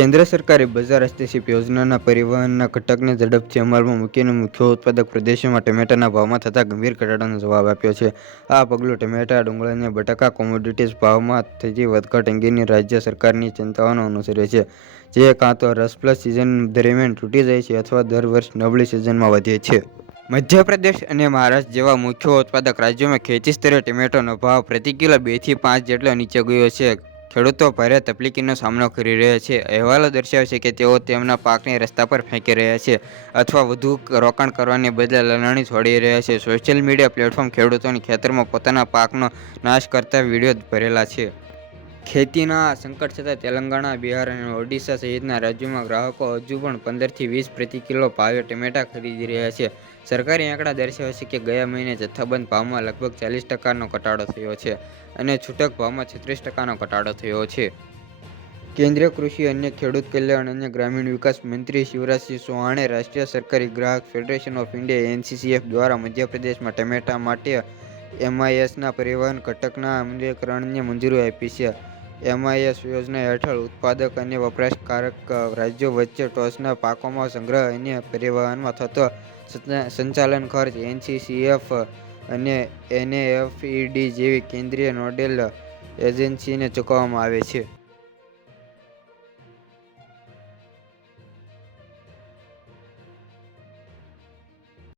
કેન્દ્ર સરકારે બજાર હસ્તક્ષેપ યોજનાના પરિવહનના ઘટકને ઝડપથી અમલમાં મૂકીને મુખ્ય ઉત્પાદક પ્રદેશોમાં ટમેટાના ભાવમાં થતા ગંભીર ઘટાડાનો જવાબ આપ્યો છે. આ પગલું ટમેટા ડુંગળી અને બટાકા, કોમોડિટીઝ ભાવમાં થતી વધઘટ અંગેની રાજ્ય સરકારની ચિંતાઓને અનુસરે છે, જે કાં તો રસપ્લસ સિઝન દરમિયાન તૂટી જાય છે અથવા દર વર્ષ નબળી સિઝનમાં વધે છે. મધ્યપ્રદેશ અને મહારાષ્ટ્ર જેવા મુખ્ય ઉત્પાદક રાજ્યોમાં ખેતી સ્તરે ટમેટોનો ભાવ પ્રતિ કિલો બેથી પાંચ જેટલો નીચે ગયો છે. ખેડૂતો ભારે તકલીકીનો સામનો કરી રહ્યા છે. અહેવાલો દર્શાવે છે કે તેઓ તેમના પાકને રસ્તા પર ફેંકી રહ્યા છે અથવા વધુ રોકાણ કરવાને બદલે લણણી છોડી રહ્યા છે. સોશિયલ મીડિયા પ્લેટફોર્મ ખેડૂતોની ખેતરમાં પોતાના પાકનો નાશ કરતા વીડિયો ભરેલા છે. ખેતીના આ સંકટ છતાં તેલંગાણા, બિહાર અને ઓડિશા સહિતના રાજ્યોમાં ગ્રાહકો હજુ પણ પંદરથી વીસ પ્રતિ કિલો ભાવે ટમેટા ખરીદી રહ્યા છે. સરકારી આંકડા દર્શાવે છે કે ગયા મહિને જથ્થાબંધ ભાવમાં લગભગ ચાલીસ ટકાનો ઘટાડો થયો છે અને છૂટક ભાવમાં છત્રીસ ટકાનો ઘટાડો થયો છે. કેન્દ્રીય કૃષિ અને ખેડૂત કલ્યાણ અને ગ્રામીણ વિકાસ મંત્રી શિવરાજસિંહ ચૌહાણે રાષ્ટ્રીય સરકારી ગ્રાહક ફેડરેશન ઓફ ઇન્ડિયા, એનસીસીએફ દ્વારા મધ્યપ્રદેશમાં ટમેટા માટે એમઆઈએસના પરિવહન ઘટકના અમલીકરણને મંજૂરી આપી છે. એમઆઈએસ યોજના હેઠળ ઉત્પાદક અને વપરાશકારક રાજ્યો વચ્ચે ટોચના પાકોમાં સંગ્રહ અને પરિવહનમાં થતો સંચાલન ખર્ચ એનસીસીએફ અને એનએએફઈડી જેવી કેન્દ્રીય નોડેલ એજન્સીને ચૂકવવામાં આવે છે.